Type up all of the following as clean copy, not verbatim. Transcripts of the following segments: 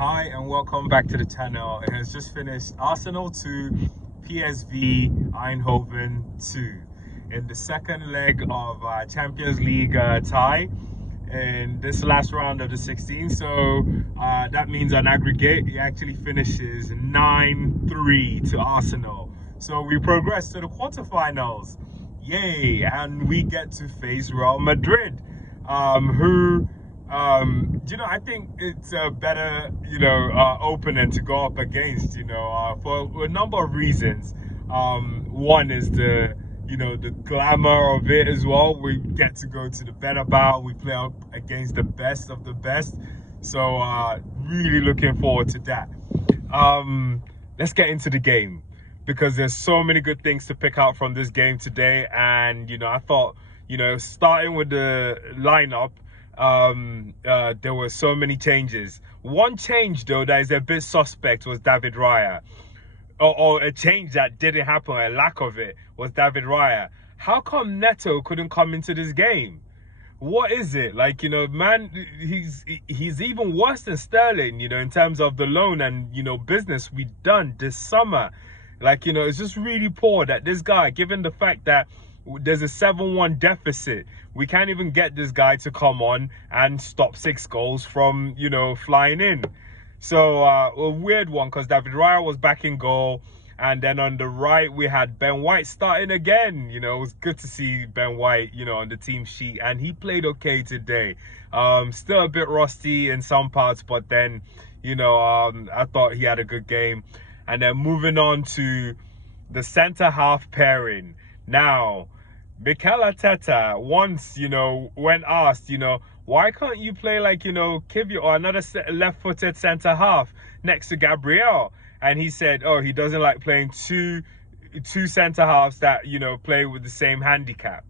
Hi and welcome back to the channel. It has just finished Arsenal 2, PSV Eindhoven 2 in the second leg of Champions League tie in this last round of the 16. So that means on aggregate it actually finishes 9-3 to Arsenal. So we progress to the quarterfinals. Yay! And we get to face Real Madrid, who I think it's a better, opening to go up against, for a number of reasons. One is the glamour of it as well. We get to go to the Bernabeu. We play up against the best of the best. So really looking forward to that. Let's get into the game, because there's so many good things to pick out from this game today. And, I thought, starting with the lineup, there were so many changes. One change, though, that is a bit suspect was David Raya. Or a change that didn't happen, a lack of it, was David Raya. How come Neto couldn't come into this game? What is it? Like, man, he's even worse than Sterling, in terms of the loan and, business we done this summer. Like, it's just really poor that this guy, given the fact that there's a 7-1 deficit, we can't even get this guy to come on and stop 6 goals from, flying in. So a weird one, because David Raya was back in goal. And then on the right, we had Ben White starting again. It was good to see Ben White, on the team sheet. And he played okay today. Still a bit rusty in some parts, but then, I thought he had a good game. And then moving on to the centre-half pairing. Now, Mikel Arteta once, when asked, why can't you play like, Kivior or another left-footed centre-half next to Gabriel? And he said, oh, he doesn't like playing two centre-halves that, play with the same handicap.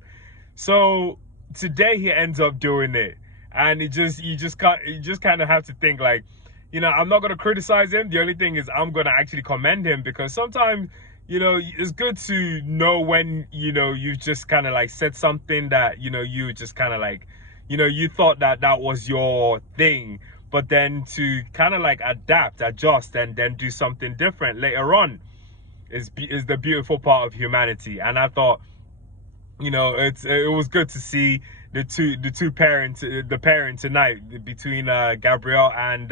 So today he ends up doing it. And you just kind of have to think like, I'm not going to criticize him. The only thing is I'm going to actually commend him, because sometimes, it's good to know when, you've just kind of like said something that, you just kind of like, you thought that was your thing, but then to kind of like adapt, adjust, and then do something different later on is the beautiful part of humanity. And I thought, it was good to see the pairing tonight between Gabriel and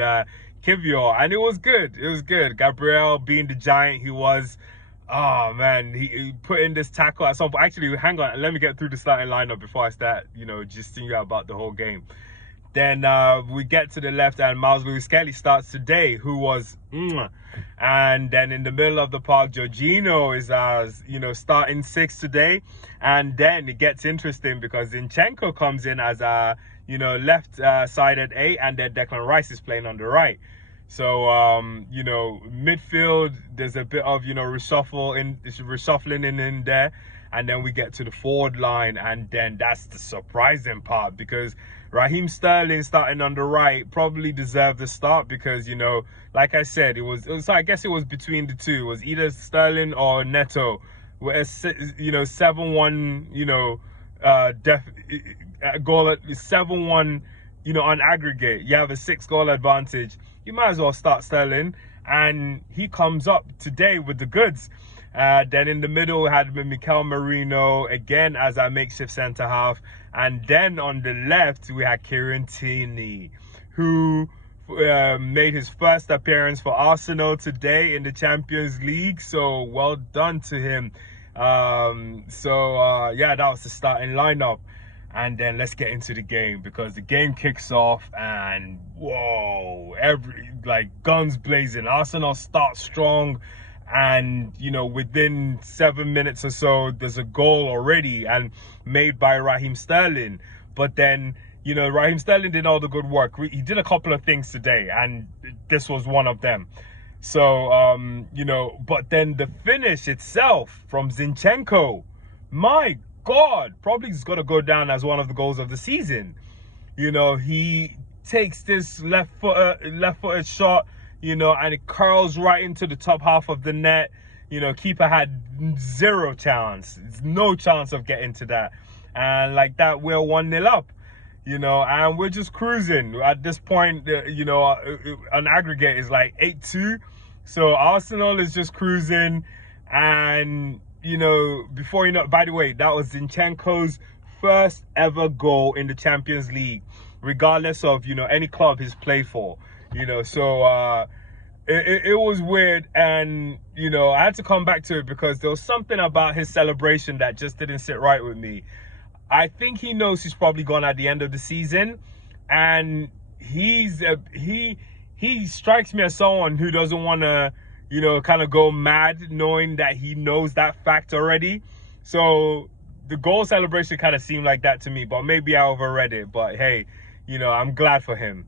Kivior, and it was good. It was good. Gabriel, being the giant he was, oh man, he put in this tackle at some point. Actually, hang on, let me get through the starting lineup before I start, just thinking about the whole game. Then we get to the left, and Miles Lewis-Kelly starts today, who was and then in the middle of the park, Jorginho is starting 6 today. And then it gets interesting, because Zinchenko comes in as a left sided 8, and then Declan Rice is playing on the right. So midfield, there's a bit of reshuffling in there. And then we get to the forward line, and then that's the surprising part, because Raheem Sterling starting on the right probably deserved the start, because like I said, it was I guess it was between the two. It was either Sterling or Neto. Whereas 7-1 goal at 7-1 on aggregate, you have a 6-goal advantage. You might as well start Sterling, and he comes up today with the goods. Then in the middle, we had Mikel Merino again as our makeshift centre-half. And then on the left, we had Kieran Tierney, who made his first appearance for Arsenal today in the Champions League. So well done to him. Yeah, that was the starting lineup. And then let's get into the game, because the game kicks off and whoa, guns blazing. Arsenal starts strong. And, within 7 minutes or so, there's a goal already, and made by Raheem Sterling. But then, Raheem Sterling did all the good work. He did a couple of things today, and this was one of them. So, but then the finish itself from Zinchenko, my God, probably is going to go down as one of the goals of the season. He takes this left-footed shot, and it curls right into the top half of the net. Keeper had zero chance. No chance of getting to that. And like that, we're 1-0 up. and we're just cruising. At this point, an aggregate is like 8-2. So Arsenal is just cruising. And, before by the way, that was Zinchenko's first ever goal in the Champions League, regardless of, any club he's played for, so it was weird. And, I had to come back to it because there was something about his celebration that just didn't sit right with me. I think he knows he's probably gone at the end of the season, and he strikes me as someone who doesn't want to, kind of go mad knowing that he knows that fact already. So the goal celebration kind of seemed like that to me, but maybe I overread it. But hey, I'm glad for him.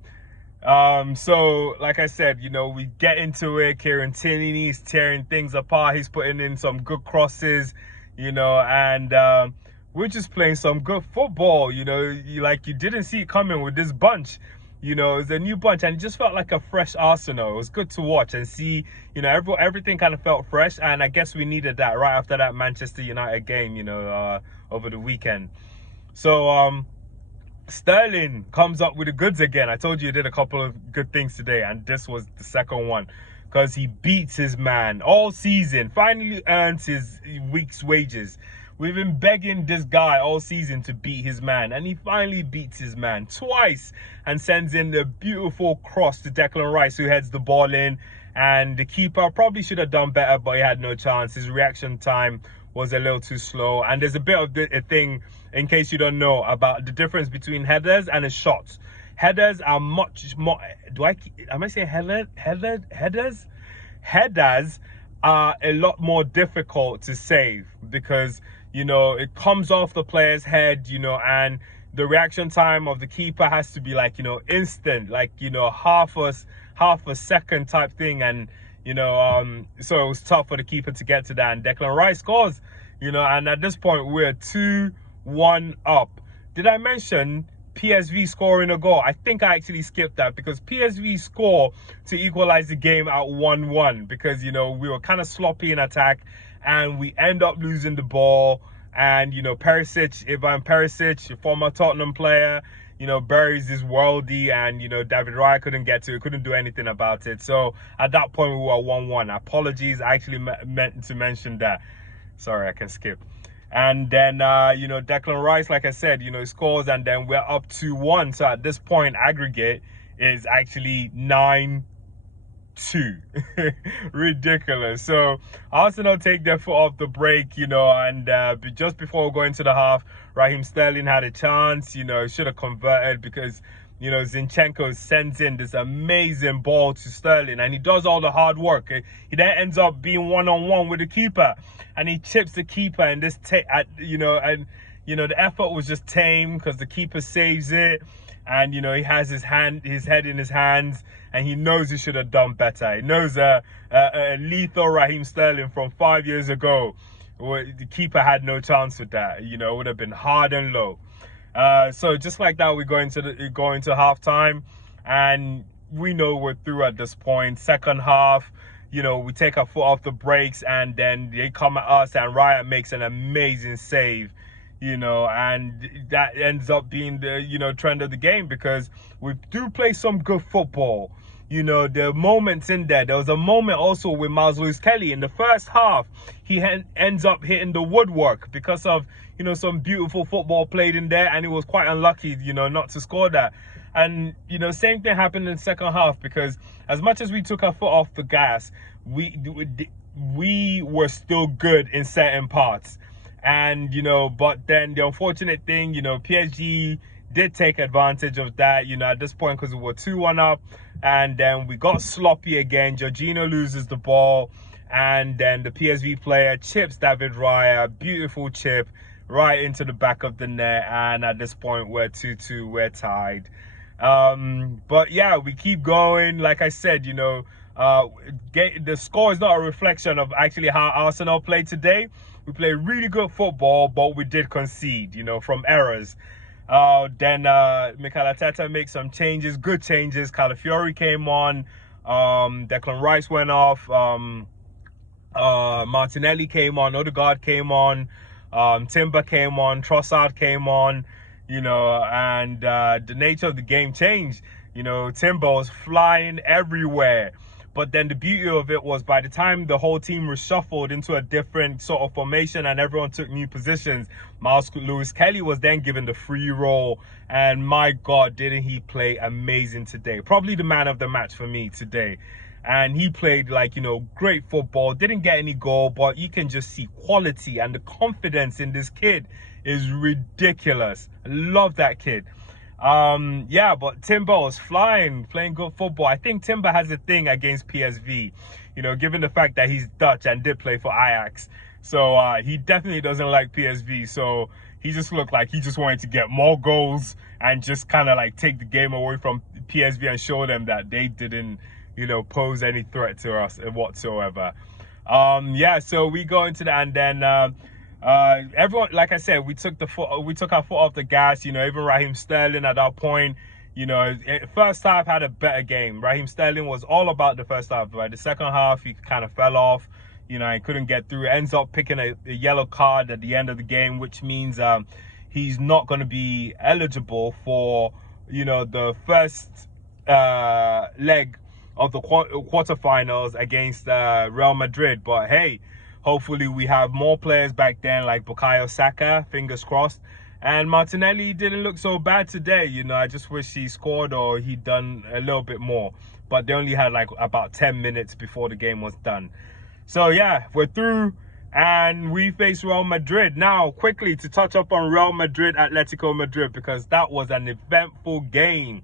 So like I said, we get into it. Kieran Tierney's tearing things apart. He's putting in some good crosses, and we're just playing some good football. You didn't see it coming with this bunch. It was a new bunch, and it just felt like a fresh Arsenal. It was good to watch and see, everything kind of felt fresh, and I guess we needed that right after that Manchester United game, over the weekend. So, Sterling comes up with the goods again. I told you he did a couple of good things today, and this was the second one, because he beats his man all season, finally earns his week's wages. We've been begging this guy all season to beat his man, and he finally beats his man twice and sends in the beautiful cross to Declan Rice, who heads the ball in. And the keeper probably should have done better, but he had no chance. His reaction time was a little too slow. And there's a bit of a thing, in case you don't know, about the difference between headers and a shot. Headers are much more... Am I saying headers? Headers are a lot more difficult to save because... it comes off the player's head, and the reaction time of the keeper has to be like, instant, like, half a second type thing. And, so it was tough for the keeper to get to that. And Declan Rice scores, and at this point we're 2-1 up. Did I mention PSV scoring a goal? I think I actually skipped that because PSV score to equalize the game at 1-1 because, we were kind of sloppy in attack. And we end up losing the ball. And, Ivan Perisic, a former Tottenham player, buries his worldie. And, David Raya couldn't get to it, couldn't do anything about it. So at that point, we were 1-1. Apologies, I actually meant to mention that. Sorry, I can skip. And then, Declan Rice, like I said, scores. And then we're up 2-1. So at this point, aggregate is actually 9-2. Ridiculous. So Arsenal take their foot off the brake, and just before going to the half, Raheem Sterling had a chance, should have converted because, Zinchenko sends in this amazing ball to Sterling and he does all the hard work. He then ends up being one-on-one with the keeper and he chips the keeper, and this the effort was just tame because the keeper saves it. And, he has his head in his hands, and he knows he should have done better. He knows a lethal Raheem Sterling from 5 years ago. The keeper had no chance with that. It would have been hard and low. So just like that, we go into halftime, and we know we're through at this point. Second half, we take our foot off the brakes, and then they come at us, and Raya makes an amazing save. And that ends up being the, trend of the game because we do play some good football. There are moments in there. There was a moment also with Miles Lewis-Kelly in the first half. He ends up hitting the woodwork because of, some beautiful football played in there, and he was quite unlucky, not to score that. And, same thing happened in the second half because as much as we took our foot off the gas, we were still good in certain parts. And, but then the unfortunate thing, PSG did take advantage of that, at this point because we were 2-1 up. And then we got sloppy again. Jorginho loses the ball. And then the PSV player chips David Raya. Beautiful chip right into the back of the net. And at this point, we're 2-2. We're tied. But yeah, we keep going. Like I said, the score is not a reflection of actually how Arsenal played today. We played really good football, but we did concede, from errors. Then Mikel Arteta makes some changes, good changes. Calafiori came on. Declan Rice went off. Martinelli came on. Odegaard came on. Timber came on. Trossard came on. you know, and the nature of the game changed. You know, Timber was flying everywhere. But then the beauty of it was by the time the whole team reshuffled into a different sort of formation and everyone took new positions, Miles Lewis Kelly was then given the free role. And my God, didn't he play amazing today? Probably the man of the match for me today. And he played like, you know, great football. Didn't get any goal, but you can just see quality and the confidence in this kid is ridiculous. I love that kid. Yeah, but Timber was flying, playing good football. I think Timber has a thing against PSV, you know, given the fact that he's Dutch and did play for Ajax. So he definitely doesn't like PSV. So he just looked like he just wanted to get more goals and just kind of like take the game away from PSV and show them that they didn't, you know, pose any threat to us whatsoever. Yeah, so we go into that, and then everyone, like I said, we took our foot off the gas. You know, even Raheem Sterling at that point, you know, first half had a better game. Raheem Sterling was all about the first half, but the second half he kind of fell off. You know, he couldn't get through. Ends up picking a yellow card at the end of the game, which means he's not going to be eligible for, you know, the first leg of the quarterfinals against Real Madrid. But hey, hopefully we have more players back then like Bukayo Saka, fingers crossed. And Martinelli didn't look so bad today. You know, I just wish he scored or he'd done a little bit more. But they only had like about 10 minutes before the game was done. So yeah, we're through and we face Real Madrid. Now, quickly to touch up on Real Madrid, Atletico Madrid, because that was an eventful game.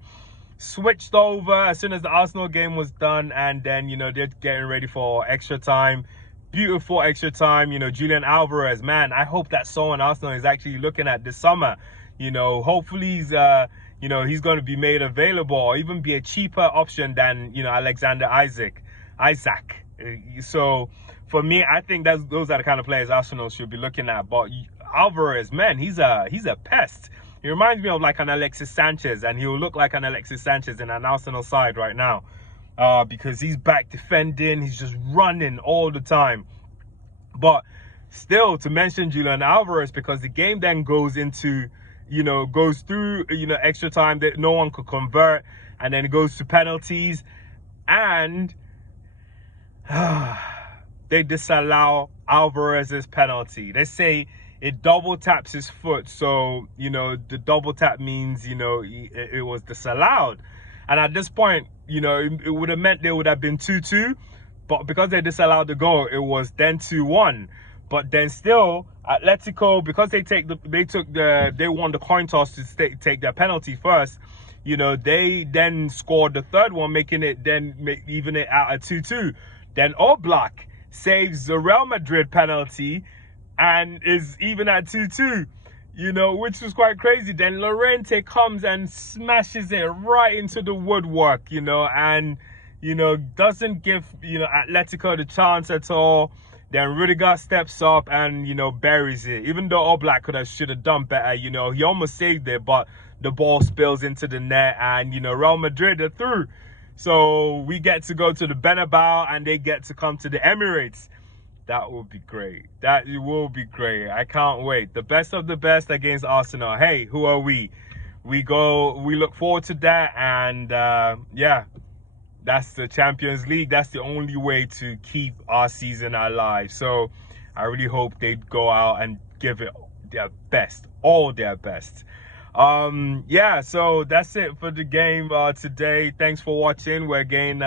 Switched over as soon as the Arsenal game was done, and then, you know, they're getting ready for extra time. Beautiful extra time. You know, Julian Alvarez, man, I hope that someone Arsenal is actually looking at this summer. You know, hopefully he's you know, he's going to be made available or even be a cheaper option than, you know, Alexander Isaac. So for me, I think those are the kind of players Arsenal should be looking at. But Alvarez, man, he's a pest. He reminds me of like an Alexis Sanchez, and he'll look like an Alexis Sanchez in an Arsenal side right now, because he's back defending, he's just running all the time. But still, to mention Julian Alvarez, because the game then goes into, you know, goes through, you know, extra time that no one could convert, and then it goes to penalties, and they disallow Alvarez's penalty. They say it double taps his foot, so, you know, the double tap means, you know, it was disallowed. And at this point, you know, it would have meant they would have been 2-2, but because they disallowed the goal, it was then 2-1. But then still, Atletico, because they won the coin toss to take their penalty first, you know, they then scored the third one, making it then even it out at 2-2. Then Oblak saves the Real Madrid penalty and is even at 2-2, you know, which was quite crazy. Then Llorente comes and smashes it right into the woodwork, you know, and, you know, doesn't give, you know, Atletico the chance at all. Then Rudiger steps up and, you know, buries it. Even though Oblak should have done better, you know, he almost saved it, but the ball spills into the net and, you know, Real Madrid are through. So we get to go to the Bernabeu and they get to come to the Emirates. That will be great. That will be great. I can't wait. The best of the best against Arsenal. Hey, who are we? We look forward to that. And yeah, that's the Champions League. That's the only way to keep our season alive. So I really hope they go out and give it their best, all their best. Yeah, so that's it for the game today. Thanks for watching. We're again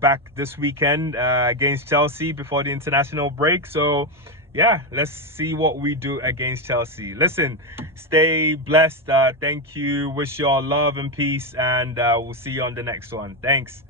back this weekend against Chelsea before the international break. So yeah, let's see what we do against Chelsea. Listen, stay blessed. Thank you. Wish you all love and peace, and we'll see you on the next one. Thanks.